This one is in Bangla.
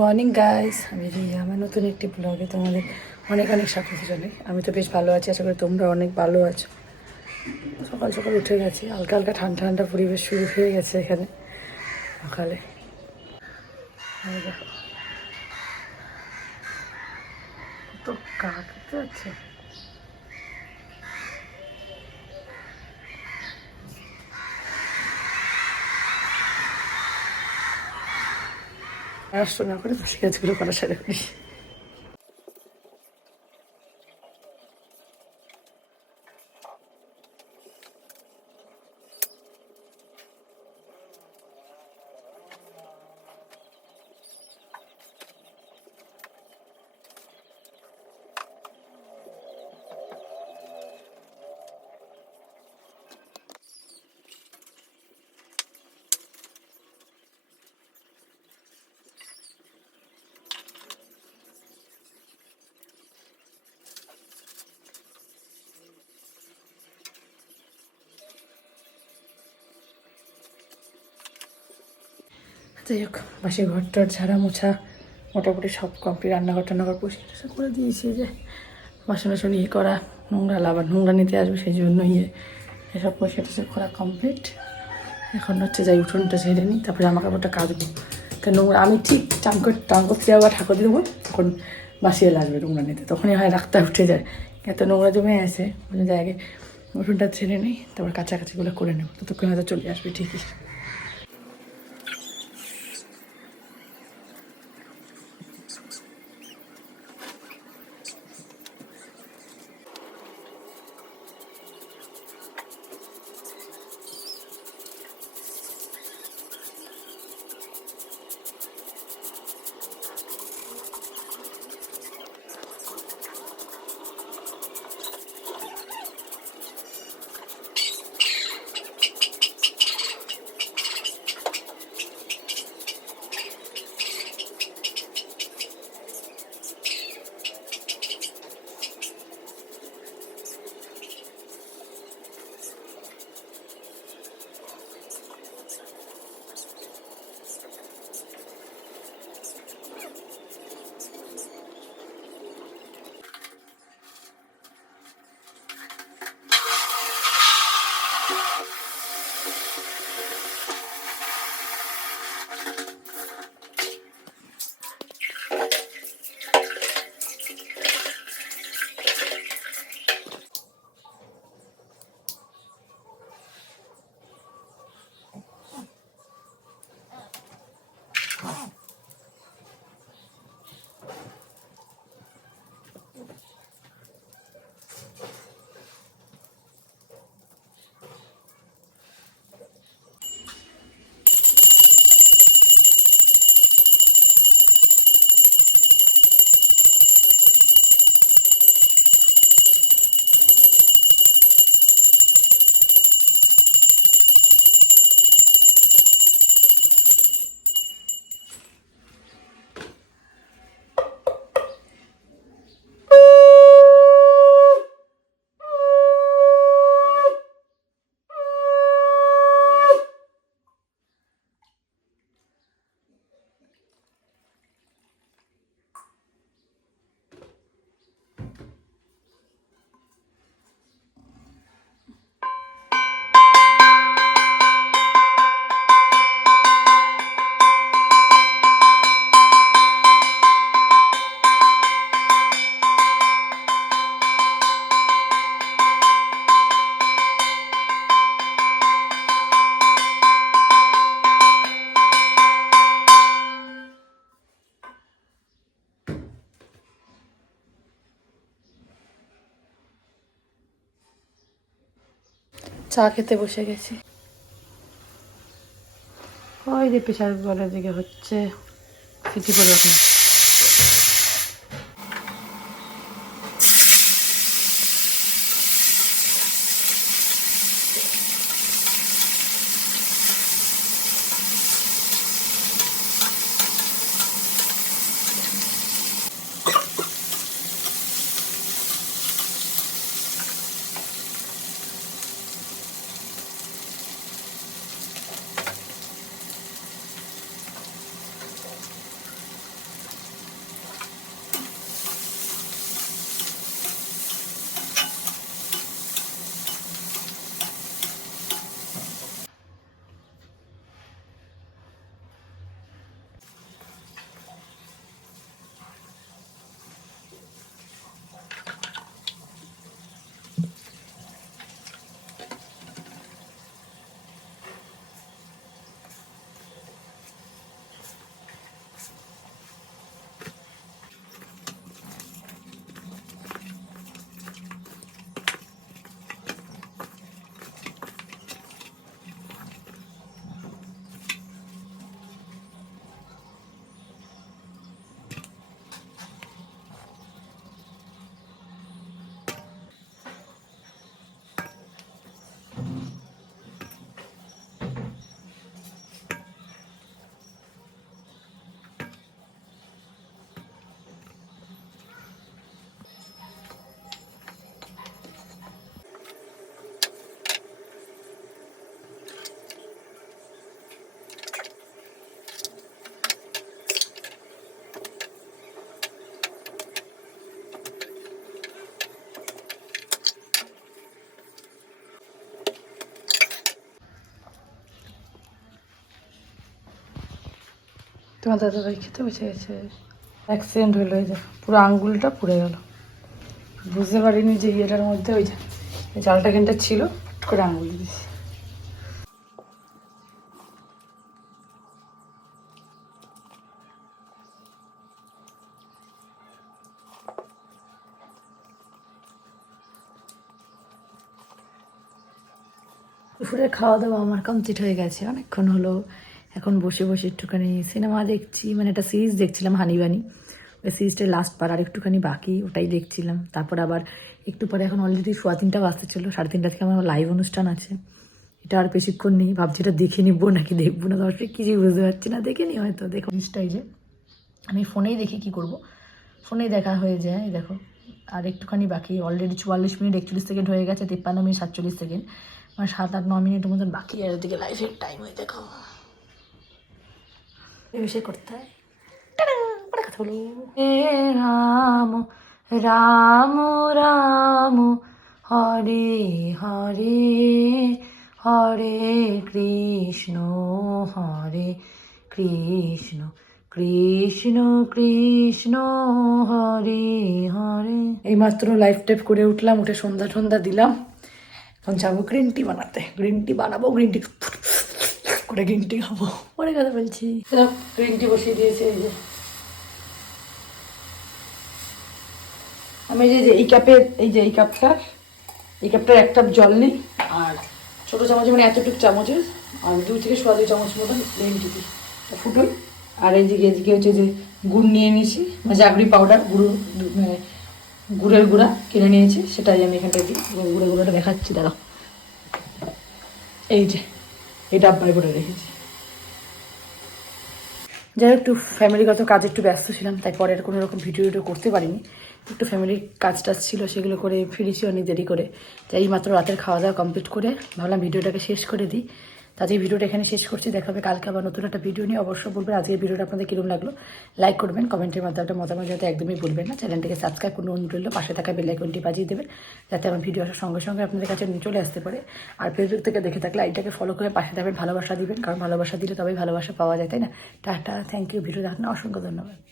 মর্নিং গাইস, আমি রিয়া। আমার নতুন একটি ব্লগে তোমাদের অনেক অনেক স্বাগত জানাই। আমি তো বেশ ভালো আছি, আশা করি তোমরা অনেক ভালো আছো। সকাল সকাল উঠে গেছি, হালকা হালকা ঠান্ডা ঠান্ডা পরিবেশ শুরু হয়ে গেছে এখানে সকালে। দেখো কত কাক আছে। পড়াশোনা করে বসে কাজগুলো করা সারা করি। যাই হোক, বাসি ঘরটার ঝাড়া মোছা মোটামুটি সব কমপ্লিট। রান্নাঘর টান্নাঘর পরিষ্কার করে দিয়েছি। যে বাসন বাসন ইয়ে করা, নোংরা আবার নোংরা নিতে আসবে, সেই জন্য এসব পরিষ্কার টরিষ্কার করা কমপ্লিট। এখন হচ্ছে যাই উঠোনটা ঝেড়ে নিই, তারপরে জামা কাপড়টা কাচবো। কেন নোংরা আমি ঠিক টান করতে যাবো বা ঠাকুর দেবো, তখন বাসিয়ে লাগবে নোংরা নিতে, তখনই হয় রাখতে উঠে যায়। এত নোংরা জমে আছে, ওই জায়গায় উঠোনটা ছেড়ে নিই, তারপর কাছাকাছিগুলো করে নেবো, ততক্ষণ হয়তো চলে আসবে ঠিকই। চা খেতে বসে গেছি। ওই যে প্রেশার বলার দিকে হচ্ছে, সিটি পরিবর্তন। তোমার দাদাভাই খেতে বসে গেছে। অ্যাক্সিডেন্ট হলো, এই যে পুরো আঙ্গুলটা পুড়ে গেল। বুঝতে পারিনি যে ইয়েটার মধ্যে ওই যে চালটা কিনটা ছিল, ফট করে আঙুল দিয়েছি। দুপুরে খাওয়া দাওয়া আমার কমপ্লিট হয়ে গেছে, অনেকক্ষণ হলো। এখন বসে বসে একটুখানি সিনেমা দেখছি, মানে একটা সিরিজ দেখছিলাম হানিবানি। ওই সিরিজটার লাস্ট পার আর একটুখানি বাকি, ওটাই দেখছিলাম। তারপর আবার একটু পরে, এখন অলরেডি 3:15 বাজতে ছিল, 3:30 থেকে আমার লাইভ অনুষ্ঠান আছে। এটা আর বেশিক্ষণ নেই, ভাবছি এটা দেখে নিবো নাকি দেখবো না, দর্শক কিছুই বুঝতে পারছি না। দেখে নি হয়তো, দেখো জিনিসটাই যে আমি ফোনেই দেখি, কি করব, ফোনেই দেখা হয়ে যায়। দেখো আর একটুখানি বাকি, অলরেডি 44 মিনিট 41 সেকেন্ড হয়ে গেছে, 53 মিনিট 47 সেকেন্ড, মানে 7-8-9 মিনিটের মতন বাকি। আর ওদিকে লাইফের টাইম হয়ে, দেখো এই বিষয়ে করতে হয়। পরে কথা বলি। হে রাম রাম রাম হরে হরে হরে কৃষ্ণ হরে কৃষ্ণ কৃষ্ণ কৃষ্ণ হরে হরে। এইমাত্র লাইফ টেপ করে উঠলাম, উঠে সন্ধ্যা সন্ধ্যা দিলাম। এখন যাবো গ্রিন টি বানাতে, গ্রিন টি বানাবো, গ্রিন টি করে গ্রিন টি খাবো। পরে কথা বলছি। গ্রিন টি বসিয়ে দিয়েছে। এই যে আমি এই কাপের, এই কাপটার 1 কাপ জল নিই, আর ছোটো চামচ মানে এতটুকু চামচের, আর 2 থেকে 2.25 চামচ মতন গ্রিন টি দিই, ফুটোই। আর এদিকে হচ্ছে যে গুড় নিয়ে নিয়েছি, মানে জাগরি পাউডার, মানে গুড়ের গুঁড়া কিনে নিয়েছি, সেটাই আমি এখানটায় দিই। গুঁড়ের গুঁড়োটা দেখাচ্ছি, দাঁড়াও। এই যে এই ডাব্বায় করে রেখেছি। যাই হোক, একটু ফ্যামিলিগত কাজে একটু ব্যস্ত ছিলাম, তাই পরে আর কোনো রকম ভিডিও করতে পারিনি। একটু ফ্যামিলির কাজ টাজ ছিল, সেগুলো করে ফিরেছি অনেক দেরি করে। তাই মাত্র রাতের খাওয়া দাওয়া কমপ্লিট করে ভাবলাম ভিডিওটাকে শেষ করে দিই। তাতে ভিডিওটা এখানে শেষ করছি, দেখা হবে কালকে আবার নতুন একটা ভিডিও নিয়ে। অবশ্যই বলবেন আজকের ভিডিওটা আপনাদের কীরকম লাগলো, লাইক করবেন, কমেন্টের মাধ্যমে একটা মতামত যাতে একদমই ভুলবেন না। চ্যানেলটিকে সাবস্ক্রাইব করুন, অনুরোধ রইল, পাশে থাকা বেল আইকনটি বাজিয়ে দেবেন, যাতে আমার ভিডিও আসার সঙ্গে সঙ্গে আপনাদের কাছে চলে আসতে পারে। আর ফেসবুক থেকে দেখে থাকলে এইটাকে ফলো করে পাশে থাকবেন, ভালোবাসা দিবেন, কারণ ভালোবাসা দিলে তবেই ভালোবাসা পাওয়া যায়, তাই না? টাটা, থ্যাংক ইউ, ভিডিও দেখার জন্য অসংখ্য ধন্যবাদ।